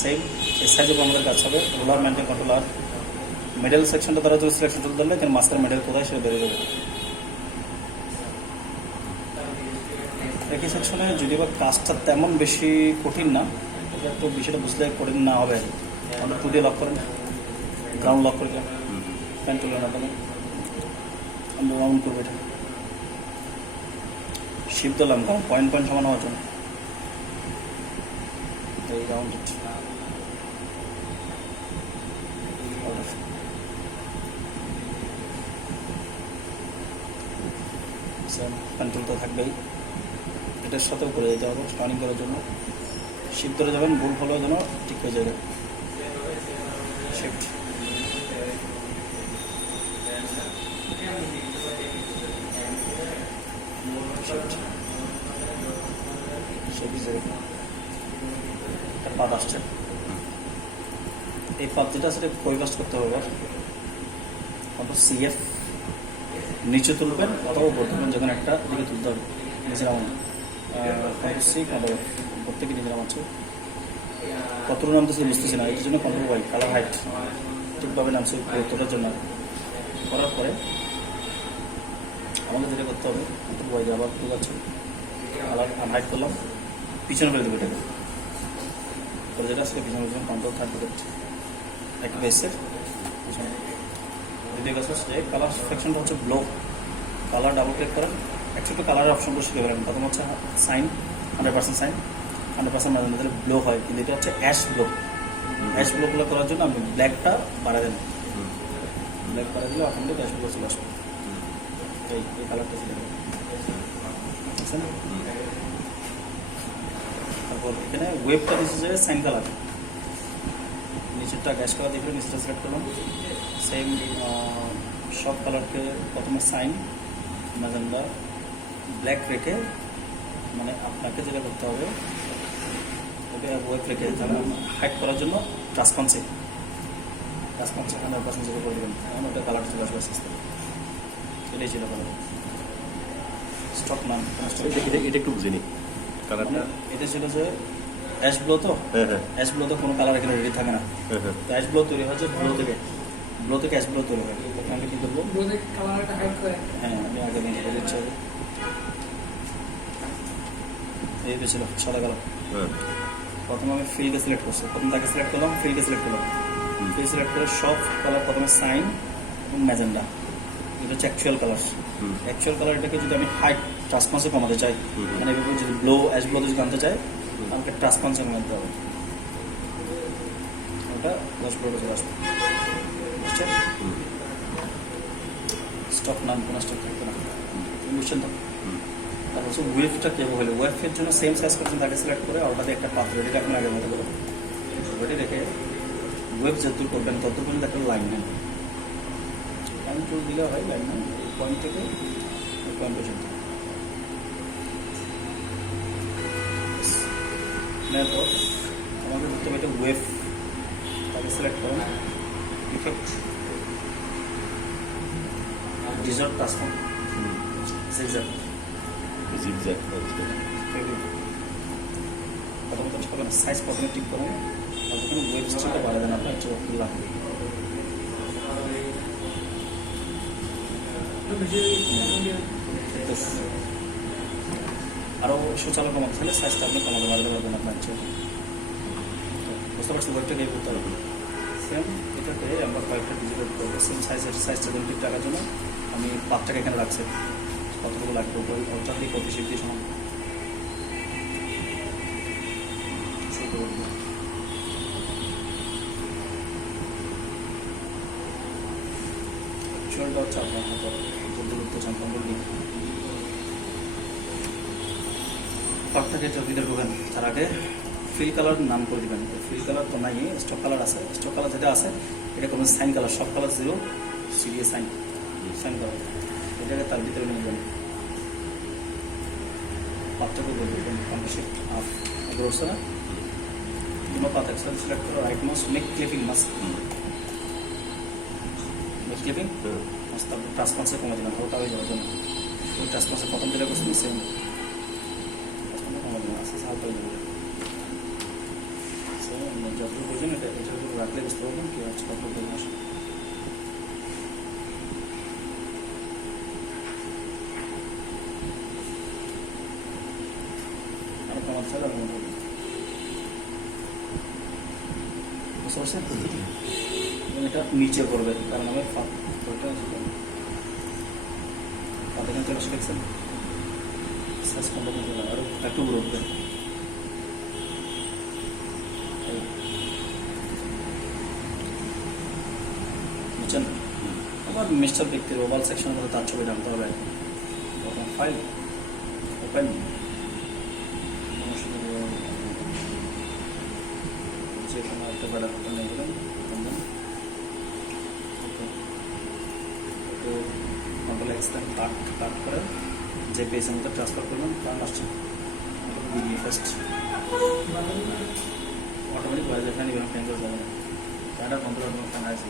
Same এই সাইজে আমাদের কাজ হবে। রোলার মেনটেন কন্ট্রোলার মিডল সেকশনটা দ্বারা যদি সিলেকশন টুল ধরলে এখানে মাস্টার মিডল কোথায় সেটা বেরিয়ে যাবে। একই সেকশনে যদি বা কাজটা তেমন বেশি কঠিন না, একটু বিষয়টা বুঝলে কঠিন না হবে। আমরা টু দিয়ে লক করেন, গ্রাউন্ড লক করে দিলাম, প্যান তুলে না দেবেন, আমরা রাউন্ড করবো। এটা শিপ দিলাম কারণ পয়েন্ট পয়েন্ট সমান হওয়ার জন্য। এই রাউন্ড কন্ট্রোল তো থাকবেই, এটার সাথেও করে যেতে হবে টার্নিং করার জন্য। শিফট ধরে যাবেন, ভুল হলেও যেন ঠিক হয়ে যাবে। শিফট একটা পাত আসছে, এই পাত যেটা সেটা পরিকাস্ট করতে হবে। অথবা সিএফ নিচে তুলবেন অথবা উপর তুলবেন, যখন একটা দিকে তুলতে হবে নিচের রাউন্ড। সি কন্ট্রোল প্রত্যেকে নিজের আছে, কতটুকু নামতেছে বুঝতেছি না, এটার জন্য কন্ট্রোল ওয়াই কালার হাইট ঠিকভাবে নামছে গুরুত্বটার জন্য। করার পরে আমাদের যেটা করতে হবে, কন্ট্রোল ওয়াই আবার ঠিক আছে, কালার হাইট করলাম, পিছনে ফেলে দেবো এটাকে। তাহলে যেটা আসলে পিছনে পিছনে কন্ট্রোল থাকবে এক বেসের পিছনে। দ্বিতীয় কাজ হচ্ছে কালার সেকশনটা হচ্ছে ব্লো, কালার ডাবল ক্লিক করেন। একটু কালারের অপশনটা শিখে ফেলেন। প্রথম হচ্ছে সাইন 100% সাইন 100% মাঝে মাঝে ব্লো হয়, কিন্তু এটা হচ্ছে অ্যাশ ব্লো। অ্যাশ ব্লোগুলো করার জন্য আপনি ব্ল্যাকটা বাড়াই দেন, ব্ল্যাক বাড়াই দিলে অটোমেটিক অ্যাশ ব্লো চলে আসবে। এই কালারটা ছিল বুঝছেন। তারপর এখানে ওয়েবটা দিচ্ছে যে সাইন কালার, নিচেরটা গ্যাস কালার দেখলে নিচেটা সিলেক্ট করলাম। সেম সব কালারকে প্রথমে সাইন ম্যাজেন্ডা ব্ল্যাক রেখে, মানে আপনাকে যেটা করতে হবে ওটা ওয়েব রেখে হাইড করার জন্য ট্রান্সপারেন্সি 100% যেটা করে দেবেন, এখন ওটা কালার চলে আসবে আস্তে আস্তে। এটাই ছিল কালার স্টক নাম। এটা একটু বুঝিনি কালারটা। এটা ছিল যে অ্যাশ ব্লো, তো অ্যাশ ব্লো তো কোনো কালার এখানে রেডি থাকে না। তো অ্যাশ ব্লো তৈরি হচ্ছে ব্লো থেকে অ্যাশ ব্লো তৈরি হয়। তখন আমি কী করবো, হ্যাঁ আমি আগে নিয়ে যেতে ইচ্ছা হবে। এই ছিল সাদা কালার। প্রথমে আমি ফিলকে সিলেক্ট করছি, প্রথম তাকে সিলেক্ট করলাম, ফিলকে সিলেক্ট করলাম। ফিল সিলেক্ট করে সব কালার প্রথমে সাইন এবং ম্যাজেন্ডা, এটা হচ্ছে অ্যাকচুয়াল কালার। অ্যাকচুয়াল কালার এটাকে যদি আমি হাইট ট্রান্সপারেন্সি কমাতে চাই, মানে এভাবে যদি ব্লো অ্যাশ ব্লো যদি আনতে চাই, আমাকে ট্রান্সপারেন্সি কমাতে হবে। ওটা 10 ব্লোটা চলে আসবে, বুঝছেন। স্টক নাম কোনো স্টক থাকবে না, বুঝছেন তো। তারপর হচ্ছে ওয়েভটা কীভাবে হলো, ওয়েভের জন্য সেম সাইজ করছেন তাকে সিলেক্ট করে ওটাতে একটা পাত্র রেডি রাখবেন আগের মতো করে। রেডি রেখে ওয়েভ যতদূর করবেন ততদূর পর্যন্ত একটা লাইন নেন, লাইন টুল দিলে হয়। লাইন নেন এই পয়েন্ট থেকে এই পয়েন্ট পর্যন্ত নেওয়ার পর আমাকে ধরতে হবে এটা ওয়েভ, তাকে সিলেক্ট করুন, ইফেক্ট ডিজর্ট ট্রান্সফর্ম জিগজ্যাগ। প্রথমত করবেন সাইজ প্রথমে ঠিক করুন, আর ওখানে ওয়েব স্ট্রিকটা বাড়া দেন আপনার ইচ্ছা লাগবে। আরও সুচালু কমাতে চাইলে সাইজটা আপনি কমাতে বাড়াতে পারবেন আপনার ইচ্ছা। বুঝতে পারছি ওয়েবটা নিয়ে করতে হবে। সেম এটাকে আমরা কয়েকটা ডিজিটাল করবো, সেম সাইজটা যেন ঠিক রাখার জন্য আমি পাতটাকে এখানে রাখছি, কতটুকু লাগবে ওটা দিয়ে কত শিফট দিয়ে সমান চলটা হচ্ছে আপনার হাতে বলতে করতে চান কন্ট্রোল দিন। পাতটাকে ভিতরে ঢোকেন, তার আগে ফিল কালার নাম করে দেবেন। ফিল কালার তো নাই, স্টক কালার আছে। স্টক কালার যেটা আছে এটা কোনো সাইন কালার, সব কালার 0 সিরিয়াস সাইন কালার, এটাকে তার ভিতরে নিয়ে যাবেন। পাতটাকে বলবেন কন্ট্রোল আপ এগুলো হচ্ছে না, কোনো পাত এক্সেল সিলেক্ট করো, right mouse make clipping mask, make clipping mask. তারপর ট্রান্সপারেন্সি কমে দেবেন, ওটা হয়ে যাওয়ার জন্য ওই ট্রান্সপারেন্সি প্রথম যেটা করছেন সেম ট্রান্সপারেন্সি কমে দেবেন, আস্তে আস্তে হালকা হয়ে যাবে। প্রবলেম কি আছে কত দিন আসে আর তোমার ছেলে আর মনে বুঝতে পারছেন এটা নিচে করবে কারণ আমার ফাঁকটা ফাঁকা চলে আসে দেখছেন সাইজ কমপ্লিট আর একটু বড় উঠবে বুঝছেন আবার মিস্টার ব্যক্তির ওভাল সেকশনের মধ্যে তার ছবি টানতে হবে তখন ফাইল ওপেন যে কোনো একটা বেড়া নিয়ে গেলেন কন্ট্রোল এক্সটেন্ড কাট করে যে পেজের মধ্যে ট্রান্সফার করবেন তার আসছে ফার্স্ট অটোমেটিক হয়ে যায় ফ্যান ইভেন ফ্যান করে যাবে না ফ্যানটা কন্ট্রোল ফ্যান আছে